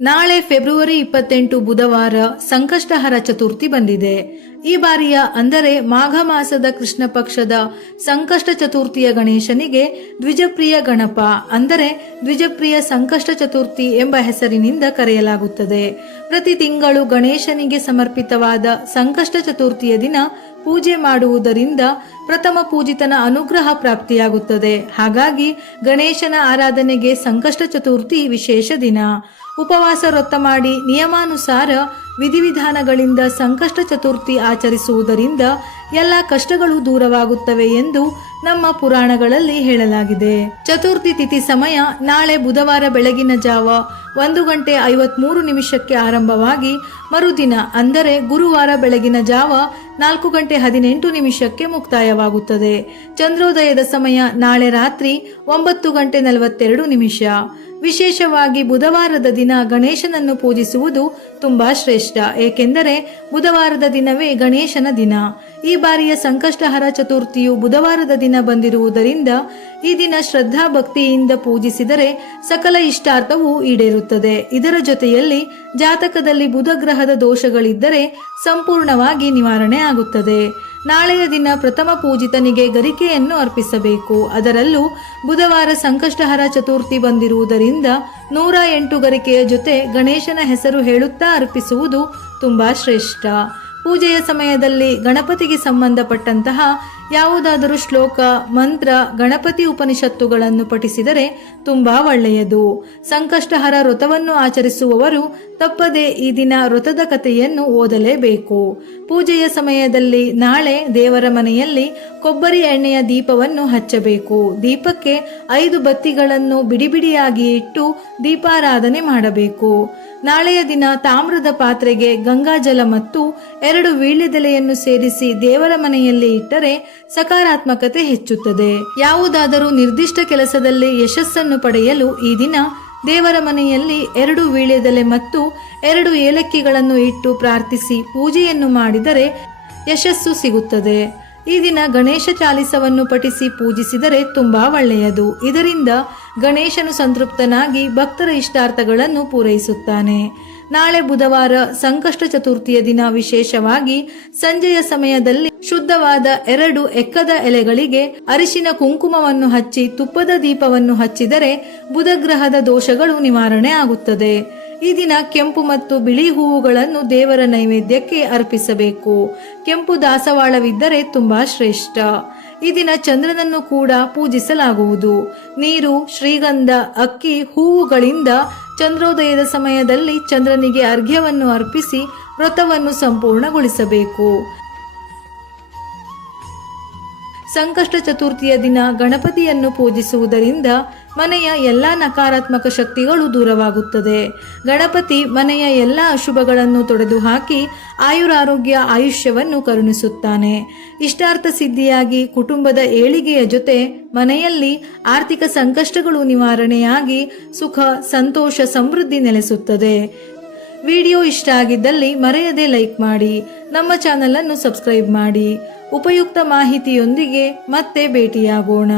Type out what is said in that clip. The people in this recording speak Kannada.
ನಾಳೆ ಫೆಬ್ರವರಿ 28 ಬುಧವಾರ ಸಂಕಷ್ಟಹರ ಚತುರ್ಥಿ ಬಂದಿದೆ. ಈ ಬಾರಿಯ ಅಂದರೆ ಮಾಘ ಮಾಸದ ಕೃಷ್ಣ ಪಕ್ಷದ ಸಂಕಷ್ಟ ಚತುರ್ಥಿಯ ಗಣೇಶನಿಗೆ ದ್ವಿಜಪ್ರಿಯ ಗಣಪ ಅಂದರೆ ದ್ವಿಜಪ್ರಿಯ ಸಂಕಷ್ಟ ಚತುರ್ಥಿ ಎಂಬ ಹೆಸರಿನಿಂದ ಕರೆಯಲಾಗುತ್ತದೆ. ಪ್ರತಿ ತಿಂಗಳು ಗಣೇಶನಿಗೆ ಸಮರ್ಪಿತವಾದ ಸಂಕಷ್ಟ ಚತುರ್ಥಿಯ ದಿನ ಪೂಜೆ ಮಾಡುವುದರಿಂದ ಪ್ರಥಮ ಪೂಜಿತನ ಅನುಗ್ರಹ ಪ್ರಾಪ್ತಿಯಾಗುತ್ತದೆ. ಹಾಗಾಗಿ ಗಣೇಶನ ಆರಾಧನೆಗೆ ಸಂಕಷ್ಟ ಚತುರ್ಥಿ ವಿಶೇಷ ದಿನ. ಉಪವಾಸ ವ್ರತ ಮಾಡಿ ನಿಯಮಾನುಸಾರ ವಿಧಿವಿಧಾನಗಳಿಂದ ಸಂಕಷ್ಟ ಚತುರ್ಥಿ ಆಚರಿಸುವುದರಿಂದ ಎಲ್ಲ ಕಷ್ಟಗಳು ದೂರವಾಗುತ್ತವೆ ಎಂದು ನಮ್ಮ ಪುರಾಣಗಳಲ್ಲಿ ಹೇಳಲಾಗಿದೆ. ಚತುರ್ಥಿ ತಿಥಿ ಸಮಯ ನಾಳೆ ಬುಧವಾರ ಬೆಳಗಿನ ಜಾವ 1:53 ಆರಂಭವಾಗಿ ಮರುದಿನ ಅಂದರೆ ಗುರುವಾರ ಬೆಳಗಿನ ಜಾವ 4:18 ಮುಕ್ತಾಯವಾಗುತ್ತದೆ. ಚಂದ್ರೋದಯದ ಸಮಯ ನಾಳೆ ರಾತ್ರಿ 9:42. ವಿಶೇಷವಾಗಿ ಬುಧವಾರದ ದಿನ ಗಣೇಶನನ್ನು ಪೂಜಿಸುವುದು ತುಂಬಾ ಶ್ರೇಷ್ಠ. ಏಕೆಂದರೆ ಬುಧವಾರದ ದಿನವೇ ಗಣೇಶನ ದಿನ. ಈ ಬಾರಿಯ ಸಂಕಷ್ಟಹರ ಚತುರ್ಥಿಯು ಬುಧವಾರದ ದಿನ ಬಂದಿರುವುದರಿಂದ ಈ ದಿನ ಶ್ರದ್ಧಾ ಭಕ್ತಿಯಿಂದ ಪೂಜಿಸಿದರೆ ಸಕಲ ಇಷ್ಟಾರ್ಥವೂ ಈಡೇರುತ್ತದೆ. ಇದರ ಜೊತೆಯಲ್ಲಿ ಜಾತಕದಲ್ಲಿ ಬುಧ ಗ್ರಹದ ದೋಷಗಳಿದ್ದರೆ ಸಂಪೂರ್ಣವಾಗಿ ನಿವಾರಣೆ ಆಗುತ್ತದೆ. ನಾಳೆಯ ದಿನ ಪ್ರಥಮ ಪೂಜಿತನಿಗೆ ಗರಿಕೆಯನ್ನು ಅರ್ಪಿಸಬೇಕು. ಅದರಲ್ಲೂ ಬುಧವಾರ ಸಂಕಷ್ಟಹರ ಚತುರ್ಥಿ ಬಂದಿರುವುದರಿಂದ 108 ಗರಿಕೆಯ ಜೊತೆ ಗಣೇಶನ ಹೆಸರು ಹೇಳುತ್ತಾ ಅರ್ಪಿಸುವುದು ತುಂಬಾ ಶ್ರೇಷ್ಠ. ಪೂಜೆಯ ಸಮಯದಲ್ಲಿ ಗಣಪತಿಗೆ ಸಂಬಂಧಪಟ್ಟಂತಹ ಯಾವುದಾದರೂ ಶ್ಲೋಕ, ಮಂತ್ರ, ಗಣಪತಿ ಉಪನಿಷತ್ತುಗಳನ್ನು ಪಠಿಸಿದರೆ ತುಂಬಾ ಒಳ್ಳೆಯದು. ಸಂಕಷ್ಟಹರ ವ್ರತವನ್ನು ಆಚರಿಸುವವರು ತಪ್ಪದೆ ಈ ದಿನ ವ್ರತದ ಕಥೆಯನ್ನು ಓದಲೇಬೇಕು. ಪೂಜೆಯ ಸಮಯದಲ್ಲಿ ನಾಳೆ ದೇವರ ಮನೆಯಲ್ಲಿ ಕೊಬ್ಬರಿ ಎಣ್ಣೆಯ ದೀಪವನ್ನು ಹಚ್ಚಬೇಕು. ದೀಪಕ್ಕೆ 5 ಬತ್ತಿಗಳನ್ನು ಬಿಡಿಬಿಡಿಯಾಗಿ ಇಟ್ಟು ದೀಪಾರಾಧನೆ ಮಾಡಬೇಕು. ನಾಳೆಯ ದಿನ ತಾಮ್ರದ ಪಾತ್ರೆಗೆ ಗಂಗಾಜಲ ಮತ್ತು 2 ವೀಳ್ಯದೆಲೆಯನ್ನು ಸೇರಿಸಿ ದೇವರ ಮನೆಯಲ್ಲಿ ಇಟ್ಟರೆ ಸಕಾರಾತ್ಮಕತೆ ಹೆಚ್ಚುತ್ತದೆ. ಯಾವುದಾದರೂ ನಿರ್ದಿಷ್ಟ ಕೆಲಸದಲ್ಲಿ ಯಶಸ್ಸನ್ನು ಪಡೆಯಲು ಈ ದಿನ ದೇವರ ಮನೆಯಲ್ಲಿ 2 ವೀಳ್ಯದೆಲೆ ಮತ್ತು 2 ಏಲಕ್ಕಿಗಳನ್ನು ಇಟ್ಟು ಪ್ರಾರ್ಥಿಸಿ ಪೂಜೆಯನ್ನು ಮಾಡಿದರೆ ಯಶಸ್ಸು ಸಿಗುತ್ತದೆ. ಈ ದಿನ ಗಣೇಶ ಚಾಲಿಸವನ್ನು ಪಠಿಸಿ ಪೂಜಿಸಿದರೆ ತುಂಬಾ ಒಳ್ಳೆಯದು. ಇದರಿಂದ ಗಣೇಶನು ಸಂತೃಪ್ತನಾಗಿ ಭಕ್ತರ ಇಷ್ಟಾರ್ಥಗಳನ್ನು ಪೂರೈಸುತ್ತಾನೆ. ನಾಳೆ ಬುಧವಾರ ಸಂಕಷ್ಟ ಚತುರ್ಥಿಯ ದಿನ ವಿಶೇಷವಾಗಿ ಸಂಜೆಯ ಸಮಯದಲ್ಲಿ ಶುದ್ಧವಾದ 2 ಎಕ್ಕದ ಎಲೆಗಳಿಗೆ ಅರಿಶಿನ ಕುಂಕುಮವನ್ನು ಹಚ್ಚಿ ತುಪ್ಪದ ದೀಪವನ್ನು ಹಚ್ಚಿದರೆ ಬುಧಗ್ರಹದ ದೋಷಗಳು ನಿವಾರಣೆ ಆಗುತ್ತದೆ. ಈ ದಿನ ಕೆಂಪು ಮತ್ತು ಬಿಳಿ ಹೂವುಗಳನ್ನು ದೇವರ ನೈವೇದ್ಯಕ್ಕೆ ಅರ್ಪಿಸಬೇಕು. ಕೆಂಪು ದಾಸವಾಳವಿದ್ದರೆ ತುಂಬಾ ಶ್ರೇಷ್ಠ. ಈ ದಿನ ಚಂದ್ರನನ್ನು ಕೂಡ ಪೂಜಿಸಲಾಗುವುದು. ನೀರು, ಶ್ರೀಗಂಧ, ಅಕ್ಕಿ, ಹೂವುಗಳಿಂದ ಚಂದ್ರೋದಯದ ಸಮಯದಲ್ಲಿ ಚಂದ್ರನಿಗೆ ಅರ್ಘ್ಯವನ್ನು ಅರ್ಪಿಸಿ ವ್ರತವನ್ನು ಸಂಪೂರ್ಣಗೊಳಿಸಬೇಕು. ಸಂಕಷ್ಟ ಚತುರ್ಥಿಯ ದಿನ ಗಣಪತಿಯನ್ನು ಪೂಜಿಸುವುದರಿಂದ ಮನೆಯ ಎಲ್ಲ ನಕಾರಾತ್ಮಕ ಶಕ್ತಿಗಳು ದೂರವಾಗುತ್ತದೆ. ಗಣಪತಿ ಮನೆಯ ಎಲ್ಲ ಅಶುಭಗಳನ್ನು ತೊಡೆದುಹಾಕಿ ಆಯುರಾರೋಗ್ಯ ಆಯುಷ್ಯವನ್ನು ಕರುಣಿಸುತ್ತಾನೆ. ಇಷ್ಟಾರ್ಥ ಸಿದ್ಧಿಯಾಗಿ ಕುಟುಂಬದ ಏಳಿಗೆಯ ಜೊತೆ ಮನೆಯಲ್ಲಿ ಆರ್ಥಿಕ ಸಂಕಷ್ಟಗಳು ನಿವಾರಣೆಯಾಗಿ ಸುಖ, ಸಂತೋಷ, ಸಮೃದ್ಧಿ ನೆಲೆಸುತ್ತದೆ. ವಿಡಿಯೋ ಇಷ್ಟ ಆಗಿದ್ದಲ್ಲಿ ಮರೆಯದೆ ಲೈಕ್ ಮಾಡಿ, ನಮ್ಮ ಚಾನಲ್ ಅನ್ನು ಸಬ್ಸ್ಕ್ರೈಬ್ ಮಾಡಿ. ಉಪಯುಕ್ತ ಮಾಹಿತಿಯೊಂದಿಗೆ ಮತ್ತೆ ಭೇಟಿಯಾಗೋಣ.